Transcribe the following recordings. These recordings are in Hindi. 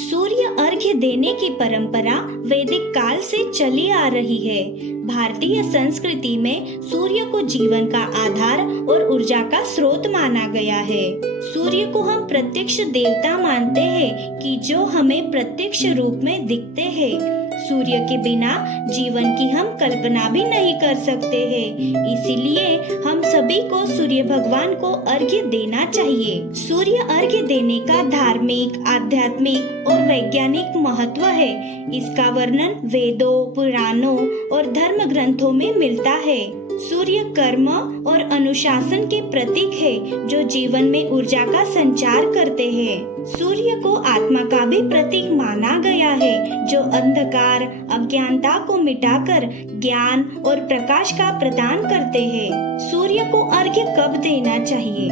सूर्य अर्घ्य देने की परंपरा वैदिक काल से चली आ रही है। भारतीय संस्कृति में सूर्य को जीवन का आधार और ऊर्जा का स्रोत माना गया है। सूर्य को हम प्रत्यक्ष देवता मानते हैं कि जो हमें प्रत्यक्ष रूप में दिखते हैं। सूर्य के बिना जीवन की हम कल्पना भी नहीं कर सकते हैं। इसीलिए हम सभी को सूर्य भगवान को अर्घ्य देना चाहिए। सूर्य अर्घ्य देने का धार्मिक, आध्यात्मिक और वैज्ञानिक महत्व है। इसका वर्णन वेदों, पुराणों और धर्म ग्रंथों में मिलता है। सूर्य कर्म और अनुशासन के प्रतीक है, जो जीवन में ऊर्जा का संचार करते हैं। सूर्य को आत्मा का भी प्रतीक माना गया है, जो अंधकार, अज्ञानता को मिटाकर ज्ञान और प्रकाश का प्रदान करते हैं। सूर्य को अर्घ्य कब देना चाहिए?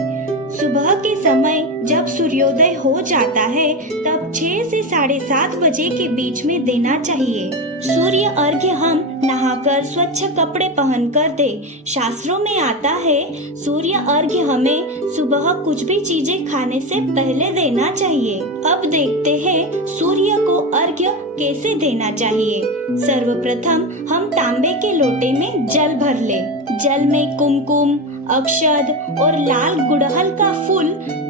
सुबह के समय जब सूर्योदय हो जाता है तब 6 से 7:30 बजे के बीच में देना चाहिए। सूर्य अर्घ्य हम नहाकर स्वच्छ कपड़े पहनकर दे। शास्त्रों में आता है सूर्य अर्घ्य हमें सुबह कुछ भी चीजें खाने से पहले देना चाहिए। अब देखते हैं सूर्य को अर्घ्य कैसे देना चाहिए। सर्वप्रथम हम तांबे के लोटे में जल भर ले। जल में कुमकुम, अक्षत और लाल गुड़हल का फूल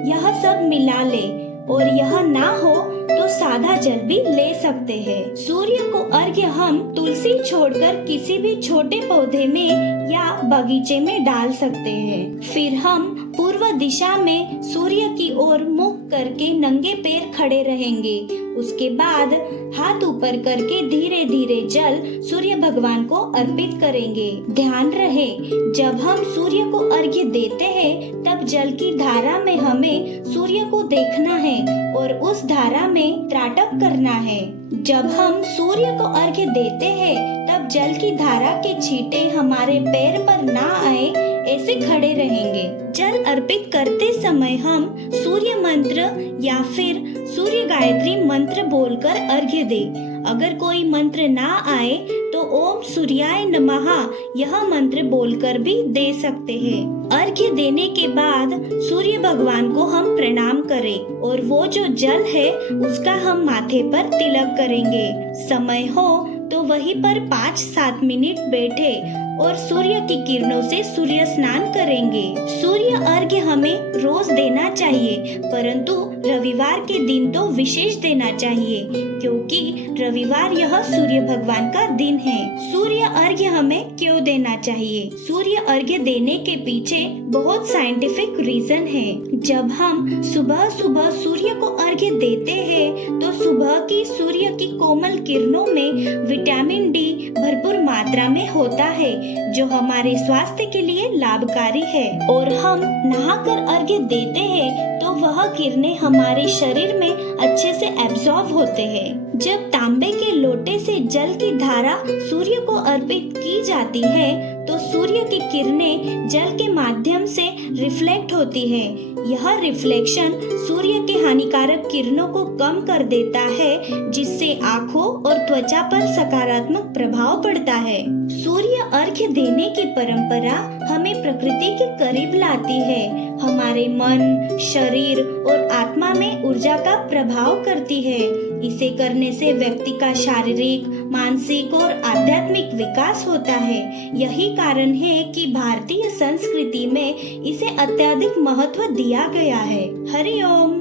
यह सब मिला ले, और यह ना हो तो सादा जल भी ले सकते हैं। सूर्य को अर्घ्य हम तुलसी छोड़कर किसी भी छोटे पौधे में या बगीचे में डाल सकते हैं। फिर हम पूर्व दिशा में सूर्य की ओर मुख करके नंगे पैर खड़े रहेंगे। उसके बाद हाथ ऊपर करके धीरे धीरे जल सूर्य भगवान को अर्पित करेंगे। ध्यान रहे, जब हम सूर्य को अर्घ्य देते हैं तब जल की धारा में हमें सूर्य को देखना है और उस धारा में त्राटक करना है। जब हम सूर्य को अर्घ्य देते हैं तब जल की धारा के छींटे हमारे पैर पर ना आए, ऐसे खड़े रहेंगे। जल अर्पित करते समय हम सूर्य मंत्र या फिर सूर्य गायत्री मंत्र बोलकर अर्घ्य दे। अगर कोई मंत्र ना आए तो ओम सूर्याय नमः यह मंत्र बोलकर भी दे सकते हैं। अर्घ्य देने के बाद सूर्य भगवान को हम प्रणाम करें और वो जो जल है उसका हम माथे पर तिलक करेंगे। समय हो तो वहीं पर 5-7 मिनट बैठे और सूर्य की किरणों से सूर्य स्नान करेंगे। सूर्य अर्घ्य हमें रोज देना चाहिए, परंतु रविवार के दिन तो विशेष देना चाहिए, क्योंकि रविवार यह सूर्य भगवान का दिन है। सूर्य अर्घ्य हमें क्यों देना चाहिए? सूर्य अर्घ्य देने के पीछे बहुत साइंटिफिक रीजन है। जब हम सुबह सुबह सूर्य को अर्घ्य देते हैं तो सुबह की सूर्य की कोमल किरणों में विटामिन डी भरपूर मात्रा में होता है, जो हमारे स्वास्थ्य के लिए लाभकारी है। और हम नहाकर अर्घ्य देते हैं तो वह किरणें हमारे शरीर में अच्छे से एब्जॉर्ब होते हैं। जब तांबे के लोटे से जल की धारा सूर्य को अर्पित की जाती है तो सूर्य की किरणें जल के माध्यम से रिफ्लेक्ट होती है। यह रिफ्लेक्शन सूर्य के हानिकारक किरणों को कम कर देता है, जिससे आँखों और त्वचा पर सकारात्मक प्रभाव पड़ता है। सूर्य अर्घ्य देने की परंपरा हमें प्रकृति के करीब लाती है, हमारे मन, शरीर और आत्मा में ऊर्जा का प्रभाव करती है। इसे करने से व्यक्ति का शारीरिक, मानसिक और आध्यात्मिक विकास होता है। यही कारण है कि भारतीय संस्कृति में इसे अत्यधिक महत्व दिया गया है। हरि ओम।